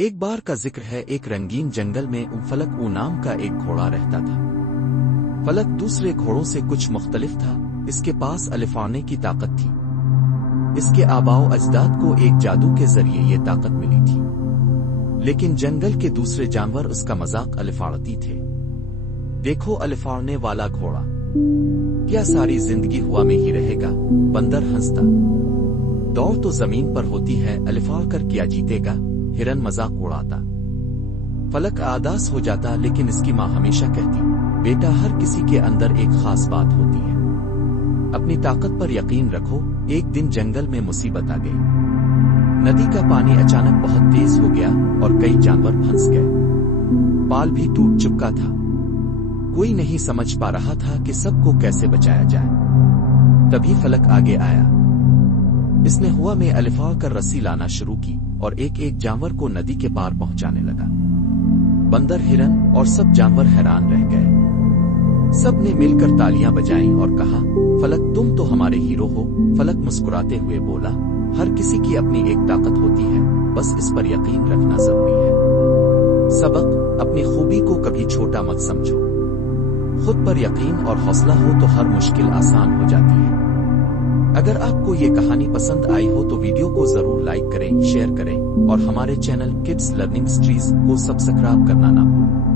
ایک بار کا ذکر ہے، ایک رنگین جنگل میں فلک نام کا ایک گھوڑا رہتا تھا۔ فلک دوسرے گھوڑوں سے کچھ مختلف تھا، اس کے پاس الفانے کی طاقت تھی۔ اس کے آباؤ اجداد کو ایک جادو کے ذریعے یہ طاقت ملی تھی، لیکن جنگل کے دوسرے جانور اس کا مذاق الفاڑتی تھے۔ دیکھو الفاڑنے والا گھوڑا، کیا ساری زندگی ہوا میں ہی رہے گا؟ بندر ہنستا۔ دوڑ تو زمین پر ہوتی ہے، الفاڑ کر کیا جیتے گا؟ ہرن مذاق اڑاتا۔ فلک اداس ہو جاتا، لیکن اس کی ماں ہمیشہ کہتی، بیٹا ہر کسی کے اندر ایک خاص بات ہوتی ہے، اپنی طاقت پر یقین رکھو۔ ایک دن جنگل میں مصیبت آ گئی۔ ندی کا پانی اچانک بہت تیز ہو گیا اور کئی جانور پھنس گئے۔ پال بھی ٹوٹ چکا تھا، کوئی نہیں سمجھ پا رہا تھا کہ سب کو کیسے بچایا جائے۔ تبھی فلک آگے آیا، اس نے ہوا میں الفاڑ کر رسی لانا شروع کی اور ایک ایک جانور کو ندی کے پار پہنچانے لگا۔ بندر، ہرن اور سب جانور حیران رہ گئے۔ سب نے مل کر تالیاں بجائیں اور کہا، فلک تم تو ہمارے ہیرو ہو۔ فلک مسکراتے ہوئے بولا، ہر کسی کی اپنی ایک طاقت ہوتی ہے، بس اس پر یقین رکھنا ضروری ہے۔ سبق: اپنی خوبی کو کبھی چھوٹا مت سمجھو۔ خود پر یقین اور حوصلہ ہو تو ہر مشکل آسان ہو جاتی ہے۔ اگر آپ کو یہ کہانی پسند آئی ہو تو ویڈیو کو ضرور لائک کریں، شیئر کریں اور ہمارے چینل کڈس لرننگ اسٹریز کو سبسکرائب کرنا نہ بھولیں۔